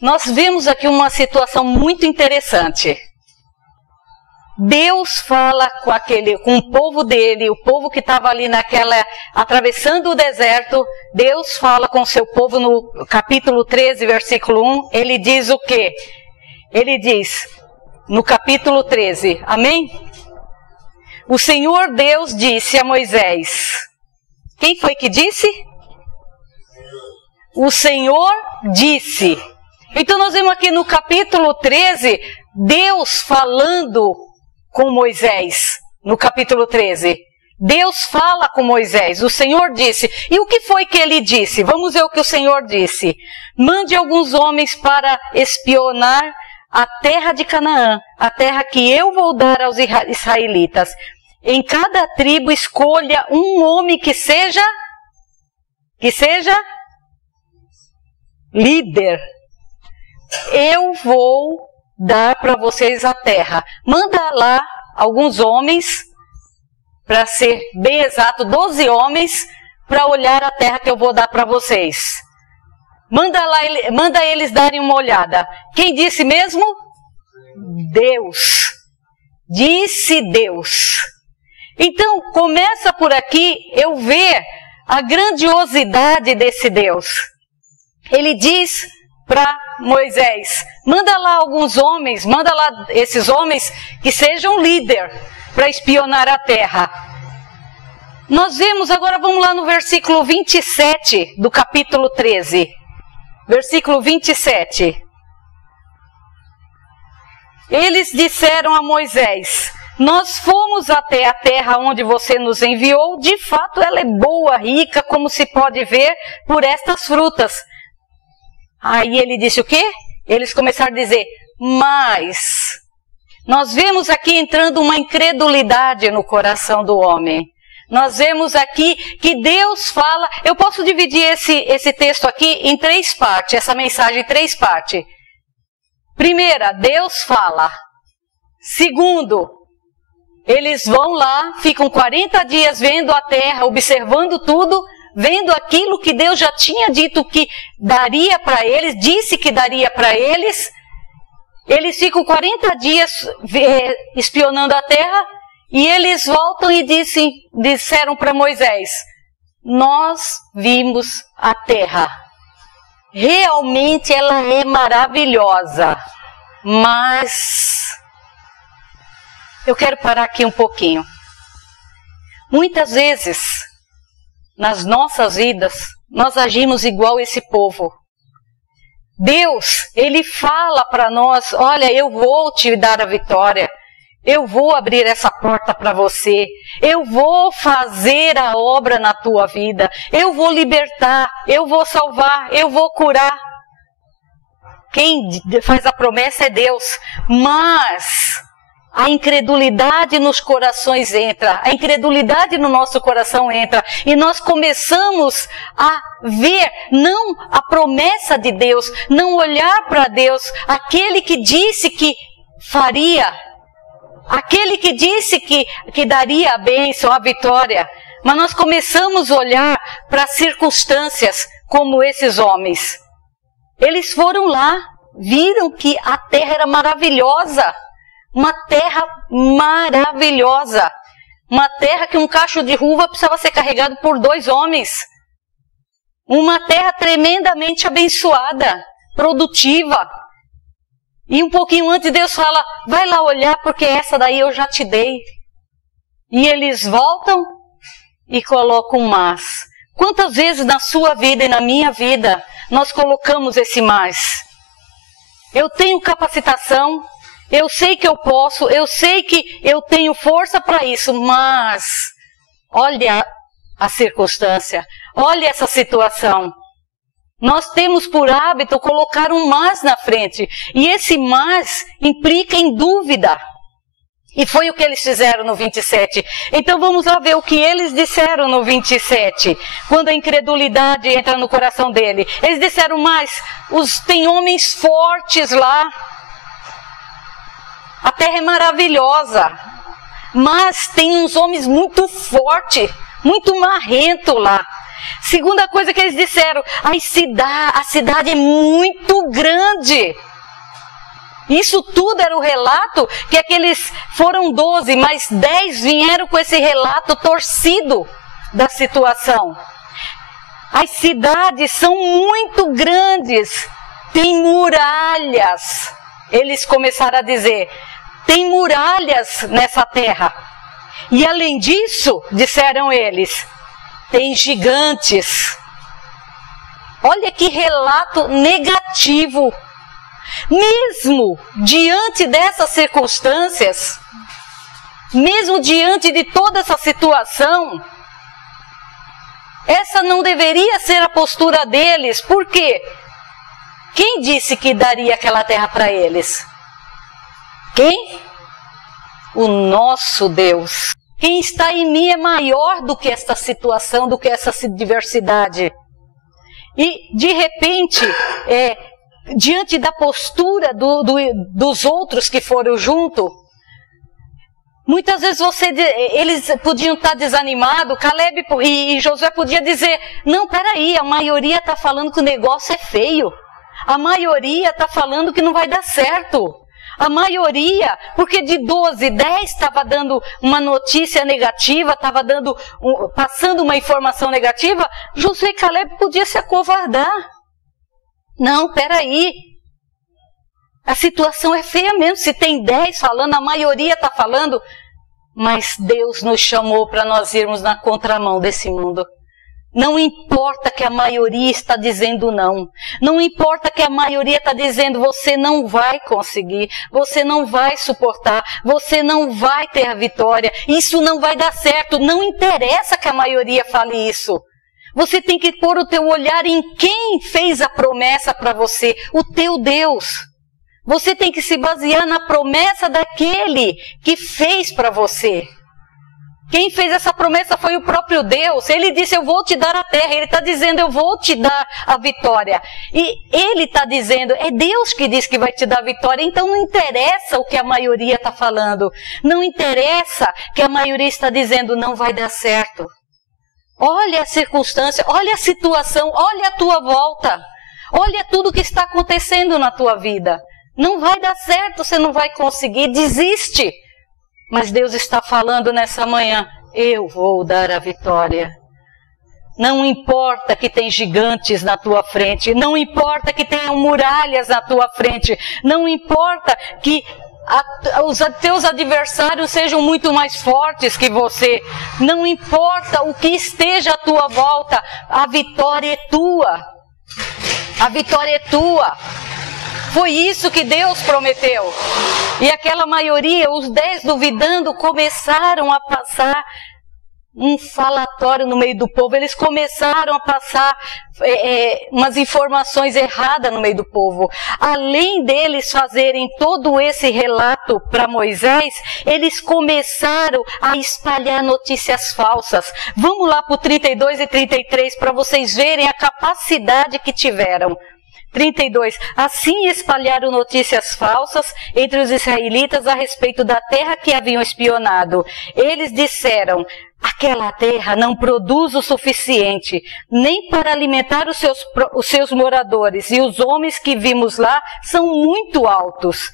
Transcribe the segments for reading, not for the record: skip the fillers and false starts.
nós vemos aqui uma situação muito interessante. Deus fala com o povo dele, o povo que estava ali atravessando o deserto. Deus fala com o seu povo no capítulo 13, versículo 1. Ele diz o quê? Ele diz, no capítulo 13, amém? O Senhor Deus disse a Moisés. Quem foi que disse? O Senhor disse. Então nós vemos aqui no capítulo 13, Deus falando com Moisés, no capítulo 13. Deus fala com Moisés, o Senhor disse. E o que foi que ele disse? Vamos ver o que o Senhor disse. Mande alguns homens para espionar a terra de Canaã, a terra que eu vou dar aos israelitas. Em cada tribo escolha um homem que seja líder. Eu vou dar para vocês a terra. Manda lá alguns homens, para ser bem exato, 12 homens, para olhar a terra que eu vou dar para vocês. Manda eles darem uma olhada. Quem disse mesmo? Deus. Disse Deus. Então, começa por aqui eu ver a grandiosidade desse Deus. Ele diz para Moisés, manda lá alguns homens, manda lá esses homens que sejam líder para espionar a terra. Nós vemos, agora vamos lá no versículo 27 do capítulo 13. Versículo 27. Eles disseram a Moisés, nós fomos até a terra onde você nos enviou, de fato ela é boa, rica, como se pode ver por estas frutas. Aí ele disse o quê? Eles começaram a dizer, mas nós vemos aqui entrando uma incredulidade no coração do homem. Nós vemos aqui que Deus fala, eu posso dividir esse texto aqui em 3 partes, essa mensagem em 3 partes. Primeira, Deus fala. Segundo, eles vão lá, ficam 40 dias vendo a terra, observando tudo, vendo aquilo que Deus já tinha dito que daria para eles, disse que daria para eles. Eles ficam 40 dias espionando a terra e eles voltam e disseram para Moisés, nós vimos a terra. Realmente ela é maravilhosa, mas eu quero parar aqui um pouquinho. Muitas vezes, nas nossas vidas, nós agimos igual esse povo. Deus, Ele fala para nós, olha, eu vou te dar a vitória, eu vou abrir essa porta para você, eu vou fazer a obra na tua vida, eu vou libertar, eu vou salvar, eu vou curar. Quem faz a promessa é Deus, mas a incredulidade nos corações entra, a incredulidade no nosso coração entra, e nós começamos a ver, não a promessa de Deus, não olhar para Deus, aquele que disse que faria, aquele que disse que daria a bênção, a vitória, mas nós começamos a olhar para as circunstâncias como esses homens. Eles foram lá, viram que a terra era maravilhosa, uma terra maravilhosa. Uma terra que um cacho de uva precisava ser carregado por 2 homens. Uma terra tremendamente abençoada, produtiva. E um pouquinho antes Deus fala, vai lá olhar porque essa daí eu já te dei. E eles voltam e colocam um mas. Quantas vezes na sua vida e na minha vida nós colocamos esse mas? Eu tenho capacitação, eu sei que eu posso, eu sei que eu tenho força para isso, mas olha a circunstância, olha essa situação. Nós temos por hábito colocar um mas na frente, e esse mas implica em dúvida. E foi o que eles fizeram no 27. Então vamos lá ver o que eles disseram no 27, quando a incredulidade entra no coração dele. Eles disseram, mas tem homens fortes lá. A terra é maravilhosa, mas tem uns homens muito fortes, muito marrentos lá. Segunda coisa que eles disseram, a cidade é muito grande. Isso tudo era o relato que aqueles foram 12, mas 10 vieram com esse relato torcido da situação. As cidades são muito grandes, tem muralhas. Eles começaram a dizer, tem muralhas nessa terra. E além disso, disseram eles, tem gigantes. Olha que relato negativo. Mesmo diante dessas circunstâncias, mesmo diante de toda essa situação, essa não deveria ser a postura deles. Por quê? Quem disse que daria aquela terra para eles? Quem? O nosso Deus. Quem está em mim é maior do que esta situação, do que essa diversidade. E, de repente, diante da postura dos outros que foram junto, muitas vezes eles podiam estar desanimados, Caleb e Josué podiam dizer, não, peraí, a maioria está falando que o negócio é feio. A maioria está falando que não vai dar certo. A maioria, porque de 12, 10 estava dando uma notícia negativa, estava passando uma informação negativa, Josué e Caleb podiam se acovardar. Não, peraí. A situação é feia mesmo. Se tem 10 falando, a maioria está falando. Mas Deus nos chamou para nós irmos na contramão desse mundo. Não importa que a maioria está dizendo não. Não importa que a maioria está dizendo você não vai conseguir, você não vai suportar, você não vai ter a vitória, isso não vai dar certo. Não interessa que a maioria fale isso. Você tem que pôr o teu olhar em quem fez a promessa para você, o teu Deus. Você tem que se basear na promessa daquele que fez para você. Quem fez essa promessa foi o próprio Deus. Ele disse, eu vou te dar a terra. Ele está dizendo, eu vou te dar a vitória. E ele está dizendo, é Deus que diz que vai te dar a vitória. Então não interessa o que a maioria está falando. Não interessa que a maioria está dizendo, não vai dar certo. Olha a circunstância, olha a situação, olha a tua volta. Olha tudo que está acontecendo na tua vida. Não vai dar certo, você não vai conseguir, desiste. Mas Deus está falando nessa manhã, eu vou dar a vitória. Não importa que tem gigantes na tua frente, não importa que tenham muralhas na tua frente, não importa que os teus adversários sejam muito mais fortes que você, não importa o que esteja à tua volta, a vitória é tua. A vitória é tua. Foi isso que Deus prometeu. E aquela maioria, os 10 duvidando, começaram a passar um falatório no meio do povo. Eles começaram a passar umas informações erradas no meio do povo. Além deles fazerem todo esse relato para Moisés, eles começaram a espalhar notícias falsas. Vamos lá para o 32 e 33 para vocês verem a capacidade que tiveram. 32. Assim espalharam notícias falsas entre os israelitas a respeito da terra que haviam espionado. Eles disseram, aquela terra não produz o suficiente, nem para alimentar os seus moradores, e os homens que vimos lá são muito altos.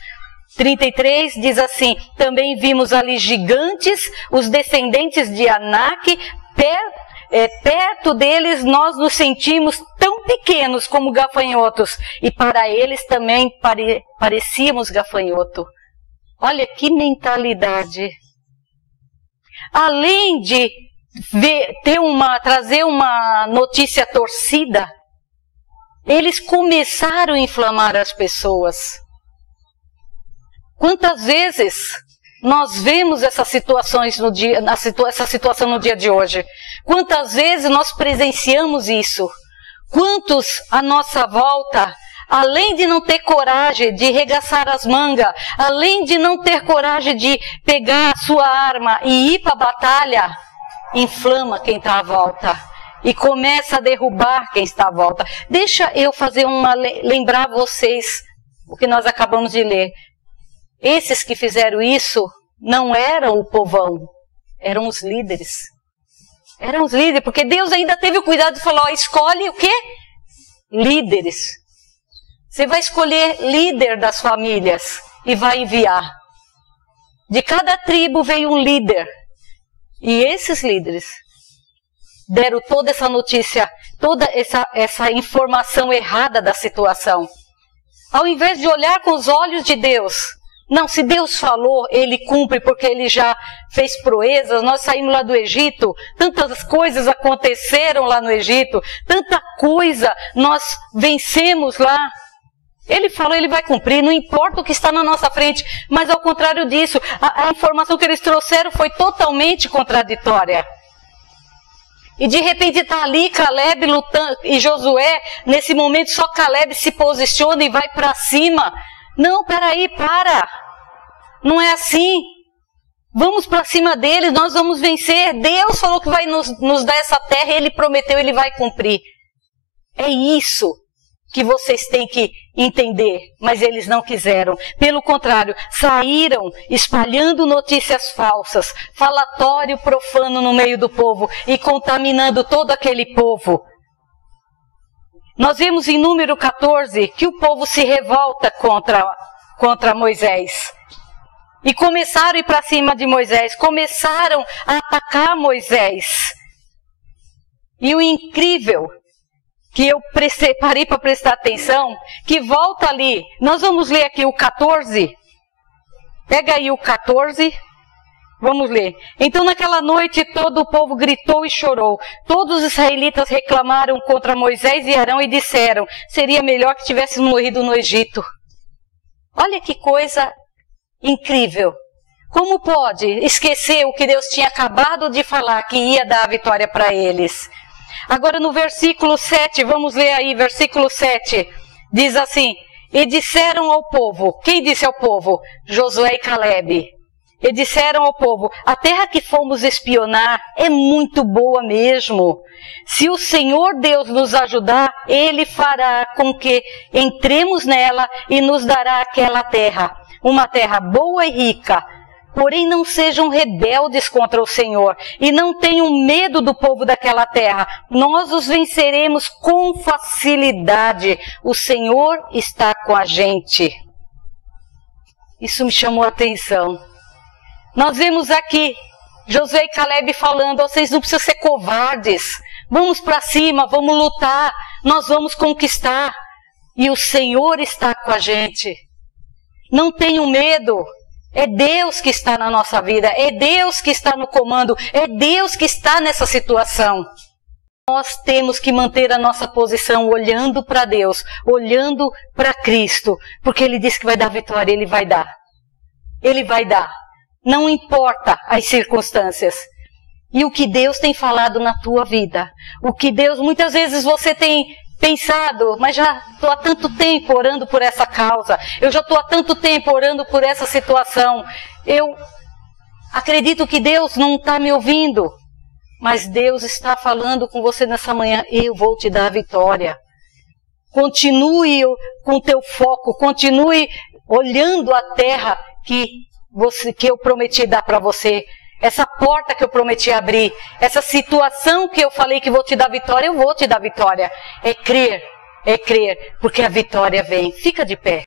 33 diz assim, também vimos ali gigantes, os descendentes de Anak, perto deles nós nos sentimos tão pequenos como gafanhotos, e para eles também parecíamos gafanhoto. Olha que mentalidade. Além de trazer uma notícia torcida, eles começaram a inflamar as pessoas. Quantas vezes nós vemos essas situações essa situação no dia de hoje? Quantas vezes nós presenciamos isso? Quantos à nossa volta, além de não ter coragem de regaçar as mangas, além de não ter coragem de pegar a sua arma e ir para a batalha, inflama quem está à volta e começa a derrubar quem está à volta. Deixa eu lembrar vocês o que nós acabamos de ler. Esses que fizeram isso não eram o povão, eram os líderes. Eram os líderes, porque Deus ainda teve o cuidado de falar, ó, escolhe o quê? Líderes. Você vai escolher líder das famílias e vai enviar. De cada tribo veio um líder. E esses líderes deram toda essa notícia, toda essa informação errada da situação. Ao invés de olhar com os olhos de Deus, não, se Deus falou, Ele cumpre, porque Ele já fez proezas, nós saímos lá do Egito, tantas coisas aconteceram lá no Egito, tanta coisa nós vencemos lá. Ele falou, Ele vai cumprir, não importa o que está na nossa frente, mas ao contrário disso, a informação que eles trouxeram foi totalmente contraditória. E de repente está ali Caleb lutando, e Josué, nesse momento só Caleb se posiciona e vai para cima. Não, peraí, para. Não é assim. Vamos para cima deles, nós vamos vencer. Deus falou que vai nos dar essa terra, Ele prometeu, Ele vai cumprir. É isso que vocês têm que entender, mas eles não quiseram. Pelo contrário, saíram espalhando notícias falsas, falatório profano no meio do povo e contaminando todo aquele povo. Nós vemos em Número 14 que o povo se revolta contra Moisés. E começaram a ir para cima de Moisés, começaram a atacar Moisés. E o incrível, que eu parei para prestar atenção, que volta ali, nós vamos ler aqui o 14, pega aí o 14, vamos ler. Então naquela noite todo o povo gritou e chorou, todos os israelitas reclamaram contra Moisés e Arão e disseram, seria melhor que tivéssemos morrido no Egito. Olha que coisa incrível, como pode esquecer o que Deus tinha acabado de falar, que ia dar a vitória para eles. Agora no versículo 7, vamos ler aí, versículo 7, diz assim, e disseram ao povo, quem disse ao povo? Josué e Caleb. E disseram ao povo, a terra que fomos espionar é muito boa mesmo. Se o Senhor Deus nos ajudar, Ele fará com que entremos nela e nos dará aquela terra, uma terra boa e rica. Porém não sejam rebeldes contra o Senhor e não tenham medo do povo daquela terra. Nós os venceremos com facilidade. O Senhor está com a gente. Isso me chamou a atenção. Nós vemos aqui Josué e Caleb falando, vocês não precisam ser covardes. Vamos para cima, vamos lutar, nós vamos conquistar. E o Senhor está com a gente. Não tenham medo. É Deus que está na nossa vida, é Deus que está no comando, é Deus que está nessa situação. Nós temos que manter a nossa posição olhando para Deus, olhando para Cristo, porque Ele disse que vai dar vitória, Ele vai dar. Ele vai dar. Não importa as circunstâncias. E o que Deus tem falado na tua vida, o que Deus, muitas vezes você tem pensado, mas já estou há tanto tempo orando por essa causa, eu já estou há tanto tempo orando por essa situação, eu acredito que Deus não está me ouvindo, mas Deus está falando com você nessa manhã, eu vou te dar a vitória. Continue com o teu foco, continue olhando a terra que eu prometi dar para você. Essa porta que eu prometi abrir, essa situação que eu falei que vou te dar vitória, eu vou te dar vitória. É crer, porque a vitória vem. Fica de pé.